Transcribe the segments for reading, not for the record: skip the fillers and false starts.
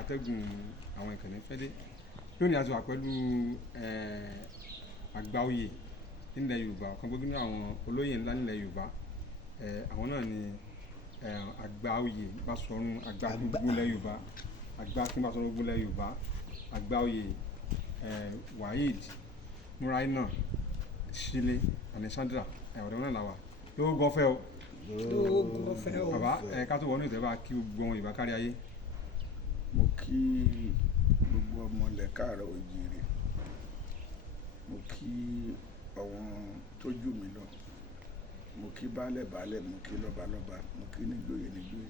atẹ́gùn àwọn ìkànnì fẹ́ dé lónìí a ti wà pẹ̀lú àgbà oyè nílẹ̀ Yorùbá ọ̀kan gbogbo nínú àwọn olóyè ńlá nílẹ̀ Yorùbá àwọn náà ni àgbà oyè Basọ̀run àgbà gbogbo ilẹ̀ Yorùbá àgbà kí Basọ̀run gbogbo ilẹ̀ Yorùbá àgbà oyè Waheed Muraina Shile Alexandra ọ̀dọ́ náà làwà yóò gan fẹ́ o bàbá ká tó wọnú ìtẹ́wà kí gbogbo wọn Yorùbá kárí ayé. Mo kí gbogbo ọmọ ilẹ̀ káàárọ̀ oòjíire, mo kí àwọn tó jù mí lọ, mo kí baálẹ̀ baálẹ̀, mo kí lọ́balọ́ba, mo kí níjòyè níjòyè.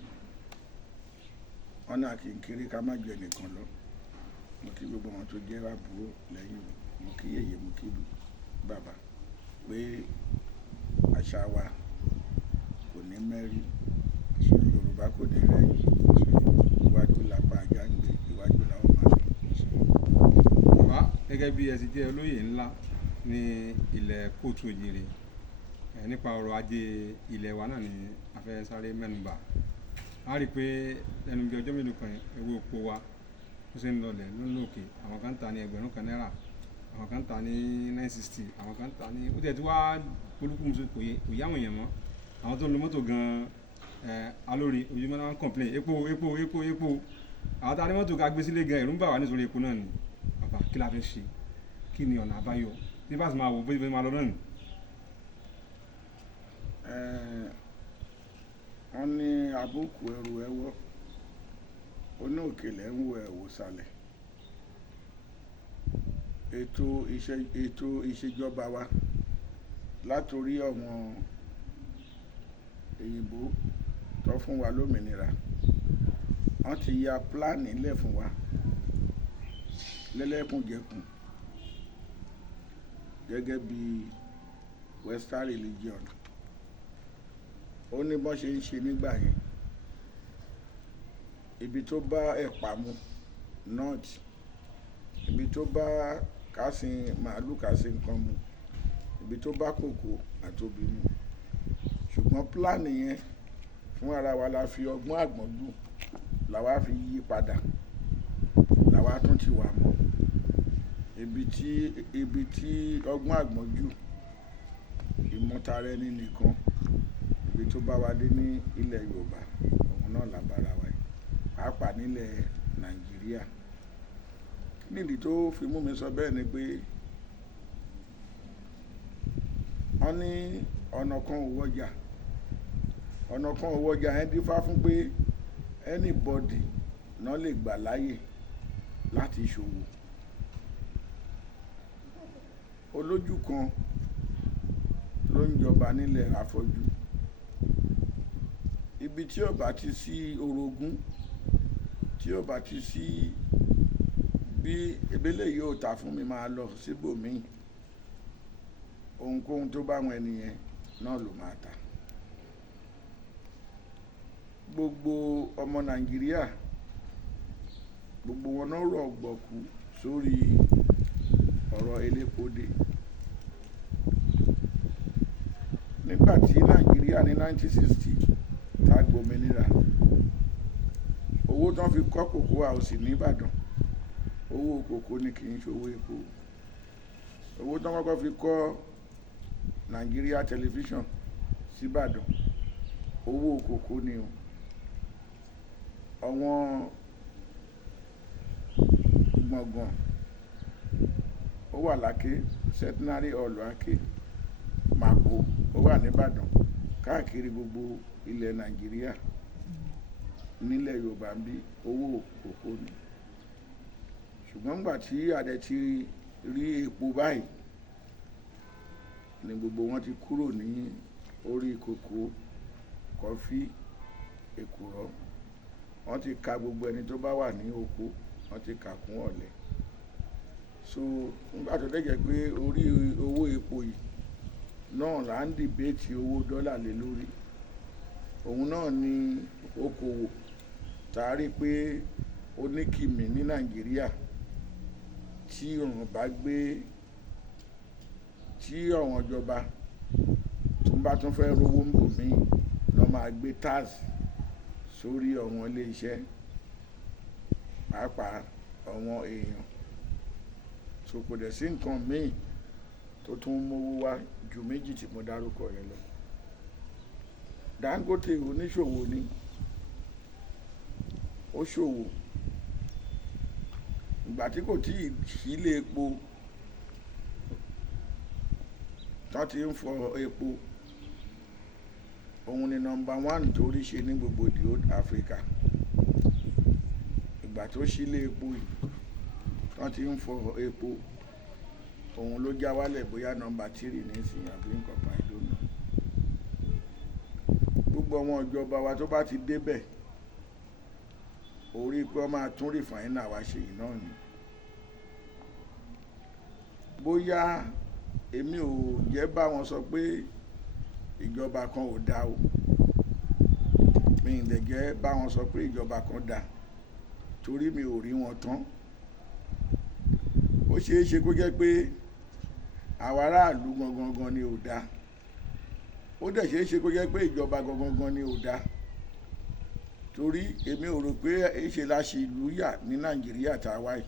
Wọ́n náà kí n kiri ká má ju ẹnìkan lọ. Mo kí gbogbo wọn tó jẹ́ àbúrò lẹ́yìn mi, mo kí yèyé, mo kí bàbá pé àṣà wa kò ní mẹ́rí, àṣà Yorùbá kò ní rẹ̀yìn, iwájú lápá ajá ń gbé, iwájú làwọn máa lọ. Bàbá gẹ́gẹ́ bí ẹ ti jẹ́ olóyè ńlá ní ilẹ̀ kóòtù òjìrè nípa ọrọ̀ ajé ilẹ̀ wa náà ni a fẹ́ sáré mẹ́nubà. A rí i pé ẹnu bí ọjọ́ mélòó kan owó epo wa ó ṣe ń lọlẹ̀ lókè, àwọn kan ń tà ní ẹgbẹ̀rún kan náírà, àwọn kan ń tà ní 960, àwọn kan ń tà ní ó tẹ̀ tí wá olúkúmuṣe kò yá àwọn èèyàn mọ́. Àwọn tó ń lo mọ́tò gan alórí ojúmọ́ náà ń complain epo àwọn tá a ní mọ́tò ká gbé sílé gan ẹ̀rù ń bà wá nítorí epo náà ni. Bàbá kí la fẹ́ ṣe, kí ni ọ̀nà àbáyọ tí bá sì máa wò bóyá máa lọ náà nì. Wọ́n ní àbùkù ẹrù ẹwọ́, oní òkèlè ń wo ẹ̀wò sàlẹ̀. Ètò ìṣèjọba wa látòrí àwọn òyìnbó tó fún wa lómìnira, wọ́n ti ya pílánì lẹ̀ fún wa lẹ́lẹ́kùnjẹkùn gẹ́gẹ́ bí Western religion. Ó ní bọ́n ṣe ń ṣe nígbà yẹn, ibi tó bá ẹ̀pà mu north, ibi tó bá kásìn màálù kásìn nǹkan mu, ibi tó bá kòkó àtòbí mu. Ṣùgbọ́n pílánì yẹn fún ara wa la fi ọgbọ́n àgbọ̀njú làwa fi yí padà, làwa tún ti wà mọ́ ibi tí ọgbọ́n àgbọ̀njú ìmọ̀tara ẹni nìkan ibi tó bá wa dé ní ilẹ̀ Yorùbá òun náà làbára wa yìí, pàápàá nílẹ̀ Nàìjíríà. Nídìí tó fi mú mi sọ bẹ́ẹ̀ ni pé wọ́n ní ọ̀nà kan ò wọjà yẹn dífá fún pé anybody náà lè gbà láyè láti ṣòwò. Olójú kan ló ń jọba nílẹ̀ afọ́jú. Ibi tí ó bá ti sí orogún, tí ó bá ti sí bí ebélé yóò ta fún mi máa lọ síbòmíì, ohunkóhun tó bá wọn ènìyàn náà ló máa ta. Gbogbo ọmọ Nàìjíríà gbogbo wọn náà rọ̀ gbọ̀kú sórí ọ̀rọ̀ elépo dé. Nígbà tí Nàìjíríà ní 1960 tá gbòmìnira, owó tán fi kọ́ Cocoa House ní Ìbàdàn, owó kòkó ni kì í ṣòwò epo. Owó tán kọ́kọ́ fi kọ́ Nigeria Television sí Ìbàdàn, owó kòkó ni o. Àwọn gbọ̀ngàn ó wà láké, Centenary Hall Aké, Màpó ó wà ní Ìbàdàn, káàkiri gbogbo ilẹ̀ Nàìjíríà nílẹ̀ Yorùbá ń bí owó kòkó ni. Ṣùgbọ́n nígbà tí àdẹ ti rí epo báyìí ni gbogbo wọn ti kúrò ní orí kòkó, kọfí, èkùrọ́. Wọ́n ti ka gbogbo ẹni tó bá wà ní oko, wọ́n ti kà kún ọ̀lẹ. So nígbà tó dẹ̀ jẹ́ pé orí owó epo yìí náà là ń dìbéètì owó dọ́là lé lórí, òun náà ni okòwò tá a rí pé ó ní kìmí ní Nàìjíríà. Tí òun bá gbé, tí àwọn ìjọba tó bá tún fẹ́ rówó ń bò míì lọ́ máa gbé tax sórí àwọn ilé iṣẹ́, pàápàá àwọn èèyàn. So kò dẹ̀ sí nǹkan míì tó tún mówó wá ju méjì tí mo dárúkọ yẹn lọ. Dangote oníṣòwò ni, ó ṣòwò ìgbà tí kò tí ì sílé epo tán ti ń fọ epo, òun ni nọ́mbà 1 tó rí ṣe ní gbogbo the old Africa. Ìgbà tó sílé epo yìí tán ti ń fọ epo, òun ló já wálẹ̀ bóyá nọ́mbà 3 nísìnyí àbí nǹkan kan ìlónà. Gbogbo àwọn ìjọba wa tó bá ti débẹ̀, orí pé wọ́n máa tún rìfáínà wa ṣe yìí náà ni. Bóyá èmi ò jẹ́ bá wọn sọ pé ìjọba kan ò dá o, mi ì dẹ̀ jẹ́ bá wọn sọ pé ìjọba kan dá, torí mi ò rí wọn tán. Ó ṣeé ṣe kó jẹ́ pé àwa aráàlú gangan ni ò dá, ó dẹ̀ ṣeé ṣe kó jẹ́ pé ìjọba gangan ni ò dá, torí èmi ò rò pé ìṣe la ṣe ìlú yà ní Nàìjíríà tá a wà yìí.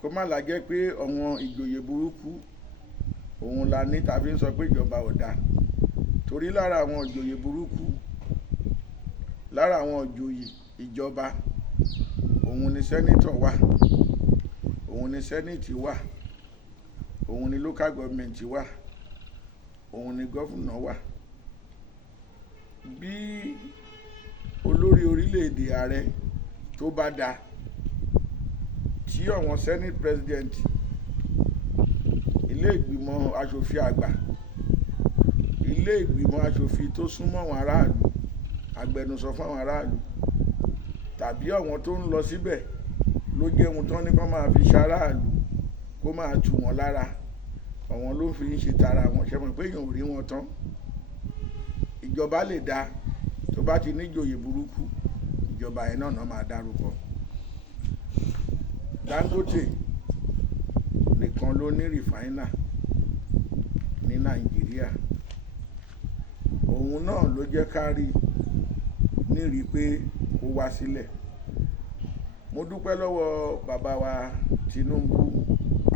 Kó má la jẹ́ pé àwọn ìjòyè burúkú òun la ní tàbí ń sọ pé ìjọba ò dá, torí lára àwọn ìjòyè burúkú, lára àwọn ìjòyè ìjọba, òun ni sẹ́nítọ̀ wà, òun ni sẹ́nítì wà, òun ni local government wà, òun ni gọ́fúnà wà. Bí olórí orílẹ̀-èdè ààrẹ tó bá dá, tí àwọn senate president, ilé ìgbìmọ̀ aṣòfin àgbà, ilé ìgbìmọ̀ aṣòfin tó súnmọ́ àwọn aráàlú, agbẹnusọ fún àwọn aráàlú, tàbí àwọn tó ń lọ síbẹ̀ ló jẹ́ ohun tán ní kó máa fi ṣaráàlú, kó máa tù wọ́n lára, àwọn ló fi ń ṣe tara wọn. Ṣé mọ̀ pé èèyàn ò rí wọn tán? Ìjọba lè dá tó bá ti níjòyè burúkú, ìjọba yẹn náà máa dárúkọ. Dangote nìkan ló ní rìfáínà ní Nàìjíríà, òun náà ló jẹ́ ká rí nírí pé kó wá sílẹ̀. Mo dúpẹ́ lọ́wọ́ bàbá wa Tinubu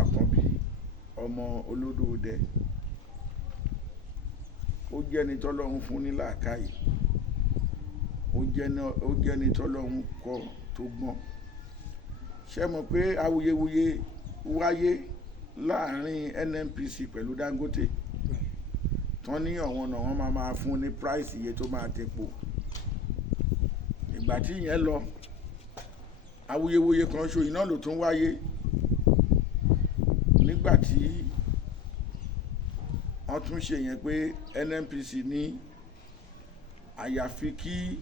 Àkànbí, ọmọ Olódòdẹ. Ó jẹ́ni tọ́lọ́run fún ní làákàyè, ó jẹ́ni tọ́lọ́run kọ́ tó gbọ́n. Ṣé mọ̀ pé awuyewuye wáyé láàrin NNPC pẹ̀lú Dangote, tán ní ọ̀wọ́n náà wọ́n máa fún ní price iye tó máa tepo. Ìgbà tí ìyẹn lọ, awuyewuye kan ṣo iná ló tún wáyé nígbà tí wọ́n tún ṣe yẹn pé NNPC ní àyàfi kí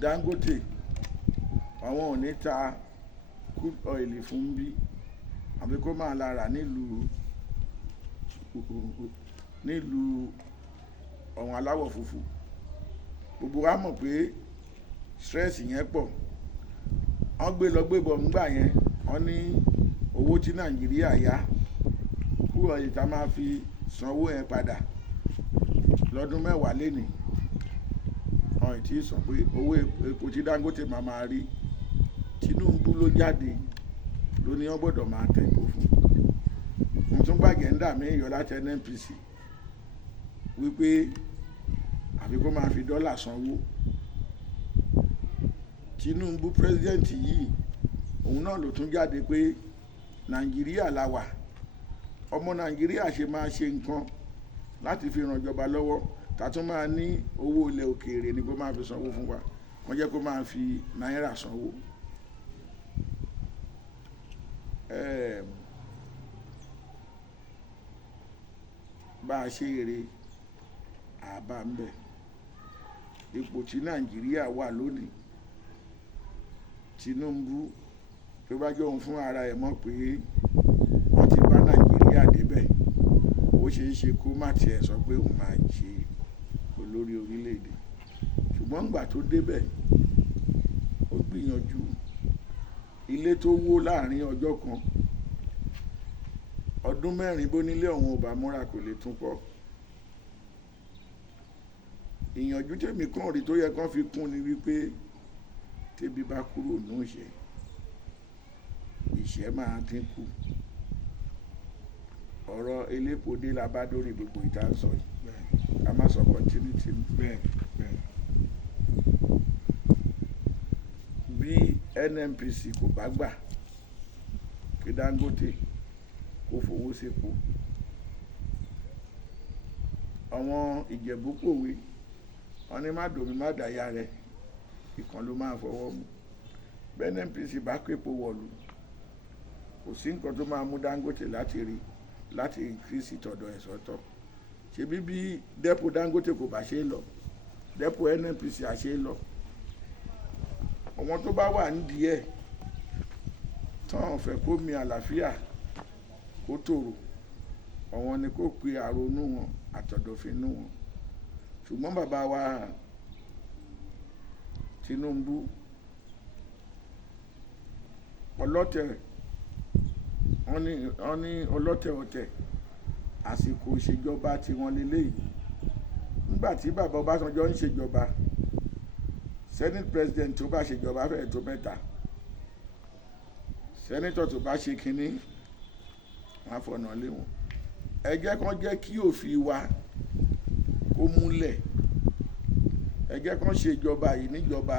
Dangote àwọn ò ní ta crude oil fún bí, àbí kó máa lára nílùú ọ̀wọ̀n aláwọ̀ funfun. Gbogbo wa mọ̀ pé stress yẹn pọ̀. Wọ́n gbé lọ gbé bọ̀ ńgbà yẹn, wọ́n ní owó tí Nàìjíríà yá, crude oil tá máa fi sanwó yẹn padà lọ́dún 10 lénìí, wọ́n ti sọ pé owó epo tí Dangote máa rí, Tinubu ló jáde ló ní wọ́n gbọ́dọ̀ máa tẹ̀ epo fún. Mo tún gbàgẹ́ ń dà mí yọ láti NNPC wípé àfi kó máa fi dọ́là sanwó. Tinubu president yìí, òun náà ló tún jáde pé Nàìjíríà la wà, ọmọ Nàìjíríà ṣe máa ṣe nǹkan láti fi ràn ìjọba lọ́wọ́, ká tún máa ní owó ilẹ̀ òkèèrè ni kó máa fi sanwó fún wa, wọ́n jẹ́ kó máa fi náírà sanwó. Bá a ṣe eré àbá ń bẹ̀, ipò tí Nàìjíríà wà lónìí, Tinubu tó bá jọ òun fún ara ẹ̀ mọ̀ pé wọ́n ti bá Nàìjíríà débẹ̀, ó ṣeé ṣe kó má tiẹ̀ sọ pé òun máa ṣe olórí orílẹ̀-èdè. Ṣùgbọ́n ìgbà tó débẹ̀, ó gbìyànjú. Ilé tó wó láàrin ọjọ́ kan, ọdún 4 bó nílé ọ̀hún ò bá múra kò lè tún kọ́. Ìyànjú tèmi kàn rí tó yẹ kán fi kún ni wípé tébi bá kúrò ní ìṣẹ́ ìṣẹ́ máa dínkù. Ọ̀rọ̀ elépo dé la bá dórí gbogbo ìta ń sọ yìí, ká má sọ continuity nù. Bí NNPC kò bá gbà kí Dangote kó fowó sépo, àwọn Ìjẹ̀bú pòwe wọn ní má dòmí má dàyà rẹ̀, ìkan ló máa fọwọ́ mú. Bí NNPC bá képo wọ̀lú, kò sí nǹkan tó máa mú Dangote láti increase ìtọ̀dọ̀ ẹ̀ sọ́tọ̀. Ṣebí bí dẹ́pò Dangote kò bá ṣe é lọ, dẹ́pò NNPC á ṣe é lọ. Àwọn tó bá wà nídìí ẹ̀ tán fẹ́ kó mi àlàáfíà kó tòrò, àwọn ni kó pe àrònú wọn àtọ̀dọ̀fínú wọn. Ṣùgbọ́n bàbá wa Tinubu ọlọ́tẹ̀, wọ́n ní ọlọ́tẹ̀ ọ̀tẹ̀, àsìkò ìṣèjọba tí wọ́n lélẹ́yìí. Nígbà tí bàbá Ọbásanjọ́ ń ṣèjọba, senate president tó bá ṣèjọba fẹ́ẹ̀ tó 3, senator tó bá ṣe kínní wọ́n á fọ̀nà lé wọn. Ẹ jẹ́ kán jẹ́ kí òfin wa kó múlẹ̀, ẹ jẹ́ kán ṣèjọba yìí níjọba